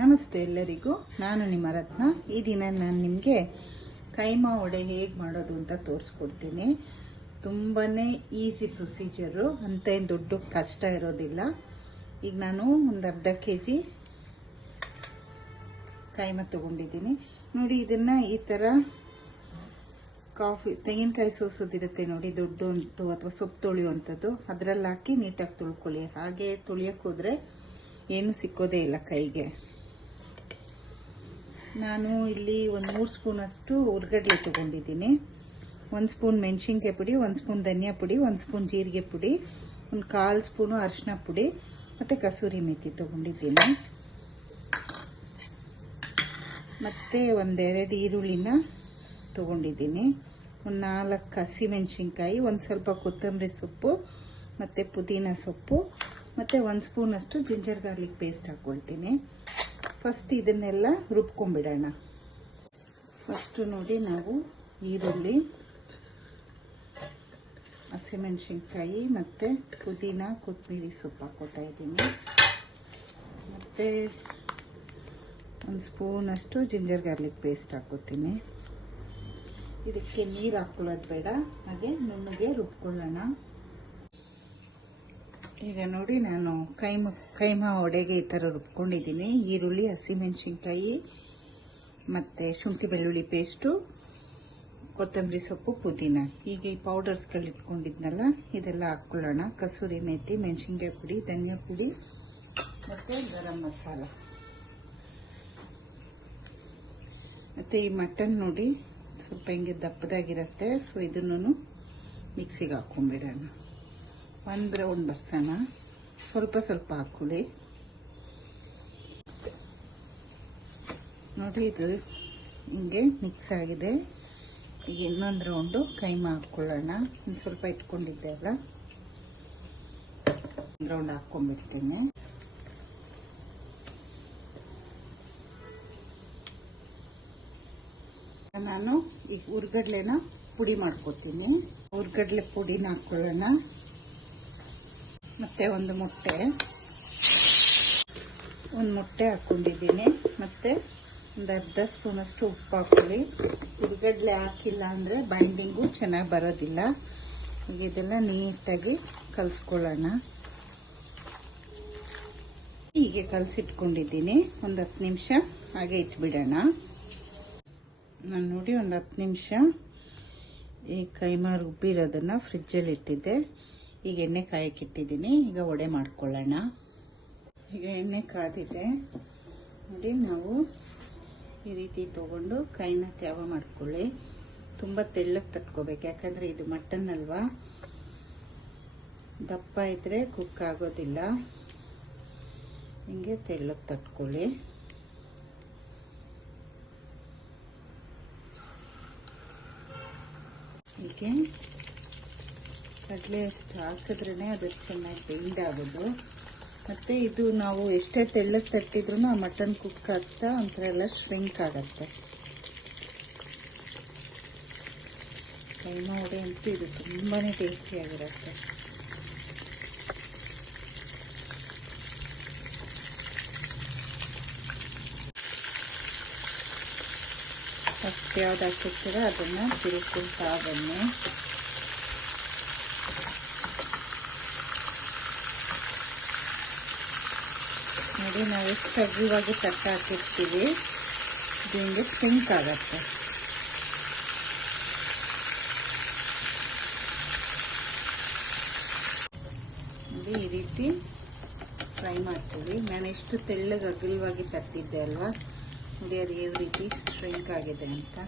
ನಮಸ್ತೆ ಎಲ್ಲರಿಗೂ, ನಾನು ನಿಮ್ಮ ರತ್ನ. ಈ ದಿನ ನಾನು ನಿಮಗೆ ಕೈಮಾ ವಡೆ ಹೇಗೆ ಮಾಡೋದು ಅಂತ ತೋರಿಸ್ಕೊಡ್ತೀನಿ. ತುಂಬಾ ಈಸಿ ಪ್ರೊಸೀಜರು, ಅಂತ ಏನು ದೊಡ್ಡ ಕಷ್ಟ ಇರೋದಿಲ್ಲ. ಈಗ ನಾನು ಒಂದು ಅರ್ಧ kg ಕೈಮಾ ತೊಗೊಂಡಿದ್ದೀನಿ. ನೋಡಿ, ಇದನ್ನು ಈ ಥರ ತೆಂಗಿನಕಾಯಿ ಸೋಸೋದಿರುತ್ತೆ ನೋಡಿ, ದೊಡ್ಡದು ಅಥವಾ ಸೊಪ್ಪು ತೊಳೆಯುವಂಥದ್ದು, ಅದರಲ್ಲಿ ಹಾಕಿ ನೀಟಾಗಿ ತೊಳ್ಕೊಳ್ಳಿ. ಹಾಗೆ ತೊಳೆಯೋಕೆ ಹೋದರೆ ಏನು ಸಿಕ್ಕೋದೇ ಇಲ್ಲ ಕೈಗೆ. ನಾನು ಇಲ್ಲಿ ಒಂದು 3 ಸ್ಪೂನಷ್ಟು ಹುರ್ಗಡ್ಲೆ ತೊಗೊಂಡಿದ್ದೀನಿ. 1 ಸ್ಪೂನ್ ಮೆಣಸಿನ್ಕಾಯಿ ಪುಡಿ, 1 ಸ್ಪೂನ್ ಧನಿಯಾ ಪುಡಿ, 1 ಸ್ಪೂನ್ ಜೀರಿಗೆ ಪುಡಿ, ಒಂದು 1/4 ಸ್ಪೂನು ಅರಿಶಿನ ಪುಡಿ ಮತ್ತು ಕಸೂರಿ ಮೇಥಿ ತೊಗೊಂಡಿದ್ದೀನಿ. ಮತ್ತು 1-2 ಈರುಳ್ಳಿನ ತೊಗೊಂಡಿದ್ದೀನಿ. ಒಂದು 4 ಹಸಿಮೆಣಸಿನ್ಕಾಯಿ, ಒಂದು ಸ್ವಲ್ಪ ಕೊತ್ತಂಬರಿ ಸೊಪ್ಪು ಮತ್ತು ಪುದೀನ ಸೊಪ್ಪು ಮತ್ತು 1 ಸ್ಪೂನಷ್ಟು ಜಿಂಜರ್ ಗಾರ್ಲಿಕ್ ಪೇಸ್ಟ್ ಹಾಕ್ಕೊಳ್ತೀನಿ. ಫಸ್ಟ್ ಇದನ್ನೆಲ್ಲ ರುಬ್ಕೊಂಡ್ಬಿಡೋಣ. ಫಸ್ಟು ನೋಡಿ, ನಾವು ಈರುಳ್ಳಿ, ಹಸಿಮೆಣಸಿನ್ಕಾಯಿ ಮತ್ತು ಪುದೀನ ಕೊತ್ತಂಬರಿ ಸೊಪ್ಪು ಹಾಕ್ಕೋತಾ ಇದ್ದೀನಿ. ಮತ್ತು 1 ಸ್ಪೂನಷ್ಟು ಜಿಂಜರ್ ಗಾರ್ಲಿಕ್ ಪೇಸ್ಟ್ ಹಾಕ್ಕೋತೀನಿ. ಇದಕ್ಕೆ ನೀರು ಹಾಕ್ಕೊಳ್ಳೋದು ಬೇಡ, ಹಾಗೆ ನುಣ್ಣಗೆ ರುಬ್ಕೊಳ್ಳೋಣ. ಈಗ ನೋಡಿ, ನಾನು ಕೈಮಾ ವಡೆಗೆ ಈ ಥರ ರುಬ್ಕೊಂಡಿದ್ದೀನಿ. ಈರುಳ್ಳಿ, ಹಸಿಮೆಣಸಿನ್ಕಾಯಿ ಮತ್ತು ಶುಂಠಿ ಬೆಳ್ಳುಳ್ಳಿ ಪೇಸ್ಟು, ಕೊತ್ತಂಬರಿ ಸೊಪ್ಪು, ಪುದೀನ. ಈಗ ಈ ಪೌಡರ್ಸ್ಗಳು ಇಟ್ಕೊಂಡಿದ್ನಲ್ಲ, ಇದೆಲ್ಲ ಹಾಕ್ಕೊಳ್ಳೋಣ. ಕಸೂರಿ ಮೇಥಿ, ಮೆಣಸಿನ್ಕಾಯಿ ಪುಡಿ, ಧನಿಯಾ ಪುಡಿ ಮತ್ತು ಗರಂ ಮಸಾಲ. ಮತ್ತು ಈ ಮಟನ್ ನೋಡಿ, ಸ್ವಲ್ಪ ಹಿಂಗೆ ದಪ್ಪದಾಗಿರುತ್ತೆ. ಸೊ ಇದನ್ನು ಮಿಕ್ಸಿಗೆ ಹಾಕ್ಕೊಂಡ್ಬಿಡೋಣ. 1 ರೌಂಡ್ ಬರ್ಸೋಣ. ಸ್ವಲ್ಪ ಸ್ವಲ್ಪ ಹಾಕ್ಕೊಳ್ಳಿ. ನೋಡಿ, ಇದು ಹಿಂಗೆ ಮಿಕ್ಸ್ ಆಗಿದೆ. ಈಗ ಇನ್ನೊಂದು ರೌಂಡು ಕೈಮಾ ಹಾಕ್ಕೊಳ್ಳೋಣ. ಒಂದು ಸ್ವಲ್ಪ ಇಟ್ಕೊಂಡಿದ್ದೆ ಅಲ್ಲ, 1 ರೌಂಡ್ ಹಾಕ್ಕೊಂಡ್ಬಿಡ್ತೀನಿ. ನಾನು ಈ ಹುರ್ಗಡ್ಲೆನ ಪುಡಿ ಮಾಡ್ಕೊತೀನಿ. ಹುರ್ಗಡ್ಲೆ ಪುಡಿನ ಹಾಕ್ಕೊಳ್ಳೋಣ. ಮತ್ತು ಒಂದು ಮೊಟ್ಟೆ ಹಾಕ್ಕೊಂಡಿದ್ದೀನಿ. ಮತ್ತು ಒಂದು ಅರ್ಧ ಸ್ಪೂನಷ್ಟು ಉಪ್ಪು ಹಾಕ್ಕೊಳ್ಳಿ. ಹುರ್ಗಡ್ಲೆ ಹಾಕಿಲ್ಲ ಅಂದರೆ ಬೈಂಡಿಂಗು ಚೆನ್ನಾಗಿ ಬರೋದಿಲ್ಲ. ಈಗ ಇದೆಲ್ಲ ನೀಟಾಗಿ ಕಲಿಸ್ಕೊಳ್ಳೋಣ. ಹೀಗೆ ಕಲಸಿಟ್ಕೊಂಡಿದ್ದೀನಿ. ಒಂದು 10 ನಿಮಿಷ ಹಾಗೆ ಇಟ್ಬಿಡೋಣ. ನಾನು ನೋಡಿ, ಒಂದು 10 ನಿಮಿಷ ಈ ಕೈಮಾ ರುಬ್ಬಿರೋದನ್ನು ಫ್ರಿಜ್ಜಲ್ಲಿ ಇಟ್ಟಿದ್ದೆ. ಈಗ ಎಣ್ಣೆ ಕಾಯಕ್ಕಿಟ್ಟಿದ್ದೀನಿ. ಈಗ ವಡೆ ಮಾಡ್ಕೊಳ್ಳೋಣ. ಈಗ ಎಣ್ಣೆ ಕಾದಿದೆ ನೋಡಿ. ನಾವು ಈ ರೀತಿ ತೊಗೊಂಡು ಕೈನ ತ್ಯಾವ ಮಾಡ್ಕೊಳ್ಳಿ. ತುಂಬ ತೆಳ್ಳಗೆ ತಟ್ಕೋಬೇಕು, ಯಾಕಂದರೆ ಇದು ಮಟನ್ ಅಲ್ವಾ, ದಪ್ಪ ಇದ್ದರೆ ಕುಕ್ ಆಗೋದಿಲ್ಲ. ಹಿಂಗೆ ತೆಳ್ಳಗೆ ತಟ್ಕೊಳ್ಳಿ. ಹೀಗೆ ಕಡಲೆ ಎಷ್ಟು ಹಾಕಿದ್ರೇ ಅದು ಚೆನ್ನಾಗಿ ಬೆಂಡ್ ಆಗೋದು. ಮತ್ತು ಇದು ನಾವು ಎಷ್ಟೇ ತೆಳ್ಳಗೆ ತಟ್ಟಿದ್ರೂ ಆ ಮಟನ್ ಕುಕ್ ಆಗ್ತಾ ಒಂಥರ ಎಲ್ಲ ಶ್ರಿಂಕ್ ಆಗುತ್ತೆ. ಕೈಮಾ ವಡೆ ಅಂತೂ ಇದು ತುಂಬಾ ಟೇಸ್ಟಿಯಾಗಿರುತ್ತೆ. ಫಸ್ಟ್ ಯಾವ್ದು ಹಾಕಿರ್ತೀರ ಅದನ್ನು ತಿರುಗ್ಕೊಳ್ತಾ ಬನ್ನಿ. ನೋಡಿ, ನಾವು ಎಷ್ಟು ಅಗ್ಗವಾಗಿ ತಟ್ಟ ಹಾಕಿರ್ತೀವಿ, ಇದು ಹಿಂಗೆ ಸಿಂಕ್ ಆಗತ್ತೆ. ನೋಡಿ, ಈ ರೀತಿ ಫ್ರೈ ಮಾಡ್ತೀವಿ. ನಾನು ಎಷ್ಟು ತೆಳ್ಳಗೆ ಅಗಲವಾಗಿ ತಟ್ಟಿದ್ದೆ ಅಲ್ವಾ, ನೋಡಿ ಅದು ಯಾವ ರೀತಿ ಶ್ರಿಂಕ್ ಆಗಿದೆ ಅಂತ.